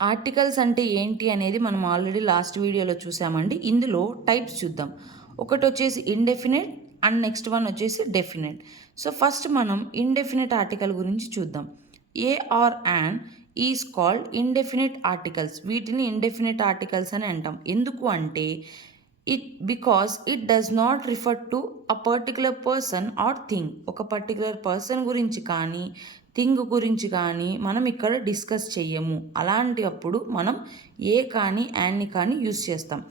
Articles అంటే ఏంటి అనేది మనం ఆల్రెడీ లాస్ట్ వీడియోలో చూసామండి. ఇందులో టైప్స్ చూద్దాం. ఒకటి వచ్చేసి ఇండెఫినిట్ అండ్ నెక్స్ట్ వన్ వచ్చేసి డెఫినిట్. సో ఫస్ట్ మనం ఇండెఫినిట్ ఆర్టికల్ గురించి చూద్దాం. A or an is called indefinite articles. వీటిని ఇండెఫినిట్ ఆర్టికల్స్ అని అంటాం. ఎందుకు అంటే because it does not refer to a particular person or thing. ఒక పర్టికులర్ పర్సన్ గురించి కానీ థింగ్ గురించి కానీ మనం ఇక్కడ డిస్కస్ చెయ్యము. అలాంటి అప్పుడు మనం ఏ కానీ యాన్ని కానీ యూస్ చేస్తాం.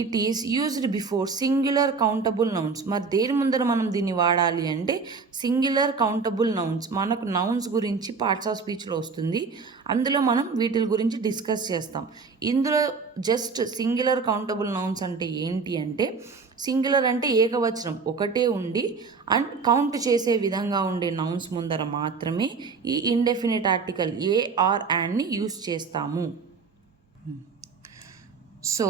It is used before singular countable nouns. మరి దేని ముందర మనం దీన్ని వాడాలి అంటే సింగులర్ కౌంటబుల్ నౌన్స్. మనకు నౌన్స్ గురించి పార్ట్స్ ఆఫ్ స్పీచ్లో వస్తుంది, అందులో మనం వీటి గురించి డిస్కస్ చేస్తాం. ఇందులో జస్ట్ సింగులర్ కౌంటబుల్ నౌన్స్ అంటే ఏంటి అంటే, సింగులర్ అంటే ఏకవచనం ఒకటే ఉండి అండ్ కౌంట్ చేసే విధంగా ఉండే నౌన్స్ ముందర మాత్రమే ఈ ఇండెఫినిట్ ఆర్టికల్ ఏ ఆర్ యాన్ని యూస్ చేస్తాము. సో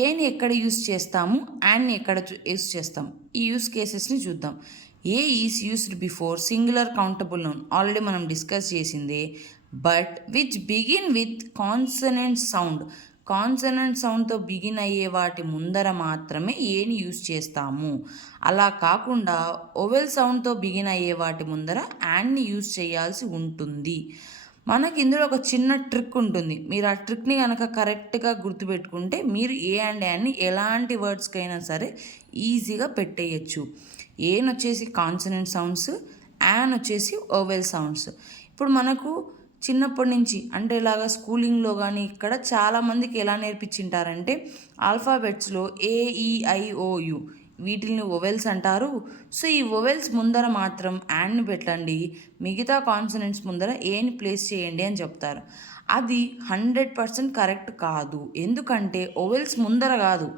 ఏని ఎక్కడ యూస్ చేస్తాము, యాన్ని ఎక్కడ యూస్ చేస్తాం, ఈ యూస్ కేసెస్ని చూద్దాం. A is used before singular countable noun, already మనం డిస్కస్ చేసిందే. But which begin with consonant sound, consonant సౌండ్తో బిగిన్ అయ్యే వాటి ముందర మాత్రమే ఏని యూస్ చేస్తాము. అలా కాకుండా ఓవెల్ సౌండ్తో బిగిన్ అయ్యే వాటి ముందర యాన్ని యూస్ చేయాల్సి ఉంటుంది. మనకి ఇందులో ఒక చిన్న ట్రిక్ ఉంటుంది. మీరు ఆ ట్రిక్ని కనుక కరెక్ట్గా గుర్తుపెట్టుకుంటే మీరు ఏ అండ్ యాన్ని ఎలాంటి వర్డ్స్కైనా సరే ఈజీగా పెట్టేయచ్చు. ఏన్ వచ్చేసి కాన్సనెంట్ సౌండ్స్, యాన్ వచ్చేసి ఓవెల్ సౌండ్స్. ఇప్పుడు మనకు చిన్నప్పటి నుంచి అంటే ఇలాగా స్కూలింగ్లో కానీ ఇక్కడ చాలామందికి ఎలా నేర్పించింటారంటే ఆల్ఫాబెట్స్లో AEIOU వీటిని ఓవెల్స్ అంటారు. సో ఈ ఓవెల్స్ ముందర మాత్రం యాన్ని పెట్టండి, మిగతా కాన్సనెంట్స్ ముందర ఏని ప్లేస్ చేయండి అని చెప్తారు. అది 100% కరెక్ట్ కాదు. ఎందుకంటే ఓవెల్స్ ముందర కాదు,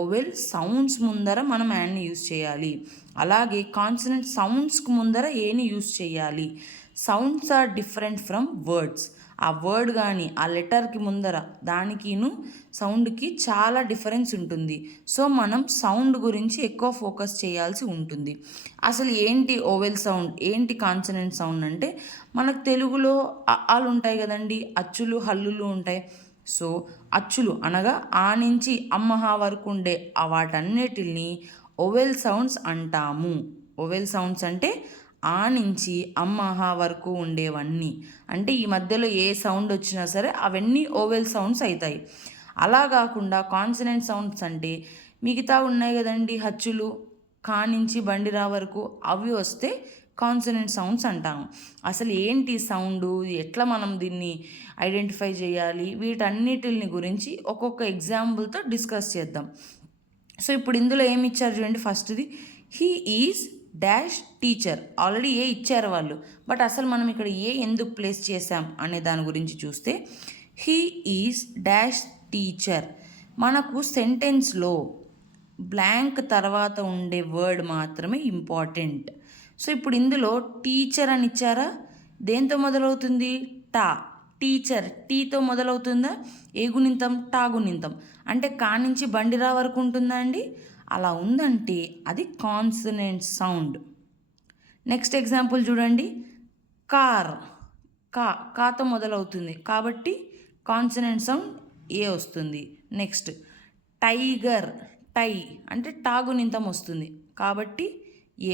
ఓవెల్ సౌండ్స్ ముందర మనం యాన్ని యూస్ చేయాలి. అలాగే కాన్సనెంట్ సౌండ్స్కి ముందర ఏని యూస్ చేయాలి. Sounds are different from words. ఆ వర్డ్ కానీ ఆ లెటర్కి ముందర దానికిను సౌండ్కి చాలా డిఫరెన్స్ ఉంటుంది. సో మనం సౌండ్ గురించి ఎక్కువ ఫోకస్ చేయాల్సి ఉంటుంది. అసలు ఏంటి ఓవెల్ సౌండ్, ఏంటి కాన్సనెంట్ సౌండ్ అంటే మనకు తెలుగులో ఆలు ఉంటాయి కదండి, అచ్చులు హల్లులు ఉంటాయి. సో అచ్చులు అనగా ఆ నుంచి అమ్మహా వరకు ఉండే వాటన్నిటిని ఓవెల్ సౌండ్స్ అంటాము. ఓవెల్ సౌండ్స్ అంటే ఆ నుంచి అమ్మహా వరకు ఉండేవన్నీ, అంటే ఈ మధ్యలో ఏ సౌండ్ వచ్చినా సరే అవన్నీ ఓవెల్ సౌండ్స్ అవుతాయి. అలా కాకుండా కాన్సనెంట్ సౌండ్స్ అంటే మిగతా ఉన్నాయి కదండి, హచ్చులు కా నుంచి బండిరా వరకు అవి వస్తే కాన్సనెంట్ సౌండ్స్ అంటాము. అసలు ఏంటి సౌండ్, ఎట్లా మనం దీన్ని ఐడెంటిఫై చేయాలి, వీటన్నిటిని గురించి ఒక్కొక్క ఎగ్జాంపుల్తో డిస్కస్ చేద్దాం. సో ఇప్పుడు ఇందులో ఏమి ఇచ్చారు చూడండి. ఫస్ట్ది he is dash teacher. Already a ఇచ్చారు వాళ్ళు, బట్ అసలు మనం ఇక్కడ ఏ ఎందుకు ప్లేస్ చేసాం అనే దాని గురించి చూస్తే హీ ఈజ్ డాష్ టీచర్. మనకు సెంటెన్స్లో బ్లాంక్ తర్వాత ఉండే వర్డ్ మాత్రమే ఇంపార్టెంట్. సో ఇప్పుడు ఇందులో టీచర్ అని ఇచ్చారా, దేంతో మొదలవుతుంది, టా. టీచర్ టీతో మొదలవుతుందా, ఏ గుణింతం టా గుణింతం, అంటే కా నుంచి బండిరా వరకు ఉంటుందా అండి. అలా ఉందంటే అది కాన్సనెంట్ సౌండ్. నెక్స్ట్ ఎగ్జాంపుల్ చూడండి. కార్, కాతో మొదలవుతుంది కాబట్టి కాన్సనెంట్ సౌండ్ ఏ వస్తుంది. నెక్స్ట్ టైగర్, టై అంటే టాగునింతం వస్తుంది కాబట్టి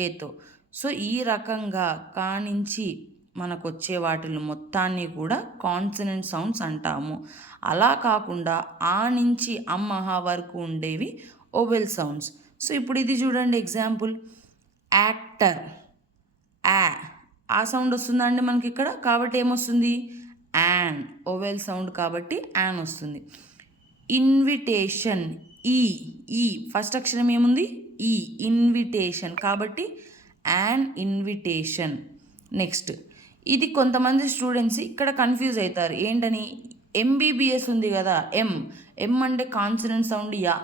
ఏతో. సో ఈ రకంగా కా నుంచి మనకు వచ్చే వాటిని మొత్తాన్ని కూడా కాన్సనెంట్ సౌండ్స్ అంటాము. అలా కాకుండా ఆ నుంచి అమ్మహా వరకు ఉండేవి ఓవెల్ సౌండ్స్. సో ఇప్పుడు ఇది చూడండి ఎగ్జాంపుల్. యాక్టర్, ఆ సౌండ్ వస్తుందండి మనకి ఇక్కడ, కాబట్టి ఏమొస్తుంది, యాన్. ఓవెల్ సౌండ్ కాబట్టి యాన్ వస్తుంది. ఇన్విటేషన్, ఈ ఫస్ట్ అక్షరం ఏముంది, ఈ. ఇన్విటేషన్ కాబట్టి యాన్ ఇన్విటేషన్. నెక్స్ట్ ఇది కొంతమంది స్టూడెంట్స్ ఇక్కడ కన్ఫ్యూజ్ అవుతారు. ఏంటని, MBBS ఉంది కదా, ఎం అంటే కాన్సనెంట్ సౌండ్ యా,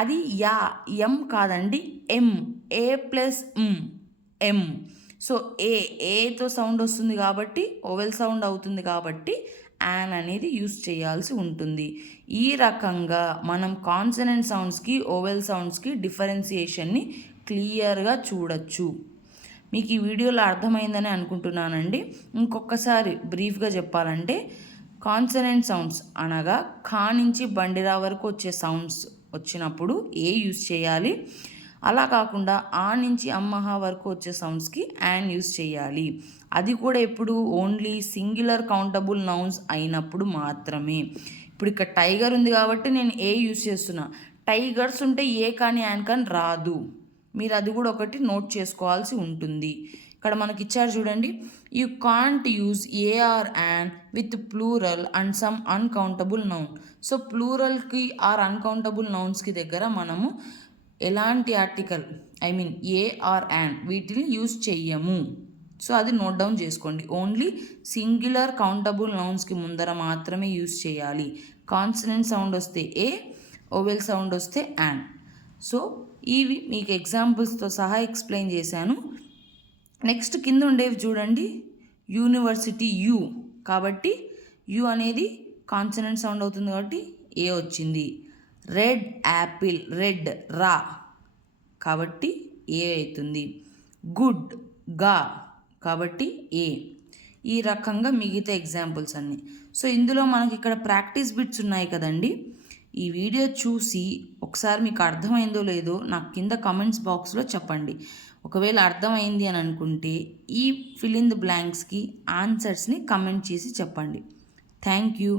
అది యా, ఎం కాదండి, ఎం. A+M. సో ఏతో సౌండ్ వస్తుంది కాబట్టి ఓవెల్ సౌండ్ అవుతుంది కాబట్టి యాన్ అనేది యూస్ చేయాల్సి ఉంటుంది. ఈ రకంగా మనం కాన్సనెంట్ సౌండ్స్కి ఓవెల్ సౌండ్స్కి డిఫరెన్సియేషన్ని క్లియర్గా చూడొచ్చు. మీకు ఈ వీడియోలో అర్థమైందని అనుకుంటున్నానండి. ఇంకొకసారి బ్రీఫ్గా చెప్పాలంటే కాన్సనెంట్ సౌండ్స్ అనగా ఖా నుంచి బండిరా వరకు వచ్చే సౌండ్స్ వచ్చినప్పుడు ఏ యూస్ చేయాలి. అలా కాకుండా ఆ నుంచి అమ్మహ వరకు వచ్చే సౌండ్స్కి యాన్ యూస్ చేయాలి. అది కూడా ఎప్పుడు ఓన్లీ సింగులర్ కౌంటబుల్ నౌన్స్ అయినప్పుడు మాత్రమే. ఇప్పుడు ఇక్కడ టైగర్ ఉంది కాబట్టి నేను ఏ యూస్ చేస్తున్నా. టైగర్స్ ఉంటే ఏ కానీ యాన్ కానీ రాదు. మీరు అది కూడా ఒకటి నోట్ చేసుకోవాల్సి ఉంటుంది. ఇక్కడ మనకి ఇచ్చారు చూడండి, you can't use a or an with plural and some uncountable noun. So ప్లూరల్కి ఆర్ అన్కౌంటబుల్ నౌన్స్కి దగ్గర మనము ఎలాంటి ఆర్టికల్ ఏ ఆర్ యాన్ వీటిని యూజ్ చెయ్యము. సో అది నోట్ డౌన్ చేసుకోండి. ఓన్లీ సింగులర్ కౌంటబుల్ నౌన్స్కి ముందర మాత్రమే యూజ్ చేయాలి. కాన్సనెంట్ సౌండ్ వస్తే ఏ, ఓవెల్ సౌండ్ వస్తే యాన్. సో ఇవి మీకు ఎగ్జాంపుల్స్తో సహా ఎక్స్ప్లెయిన్ చేశాను. నెక్స్ట్ కింద ఉండేవి చూడండి, యూనివర్సిటీ యు కాబట్టి యు అనేది కాన్సనెంట్ సౌండ్ అవుతుంది కాబట్టి ఏ వచ్చింది. రెడ్ యాపిల్ రెడ్ రా కాబట్టి ఏ అవుతుంది. గుడ్ గా కాబట్టి ఏ. ఈ రకంగా మిగతా ఎగ్జాంపుల్స్ అన్నీ. సో ఇందులో మనకి ఇక్కడ ప్రాక్టీస్ బిట్స్ ఉన్నాయి కదండి. ఈ వీడియో చూసి ఒకసారి మీకు అర్థమైందో లేదో నాకు కింద కమెంట్స్ బాక్స్లో చెప్పండి. ఒకవేళ అర్థమైంది అని అనుకుంటే ఈ ఫిల్ ఇన్ ద బ్లాంక్స్కి ఆన్సర్స్ని కమెంట్ చేసి చెప్పండి. Thank you.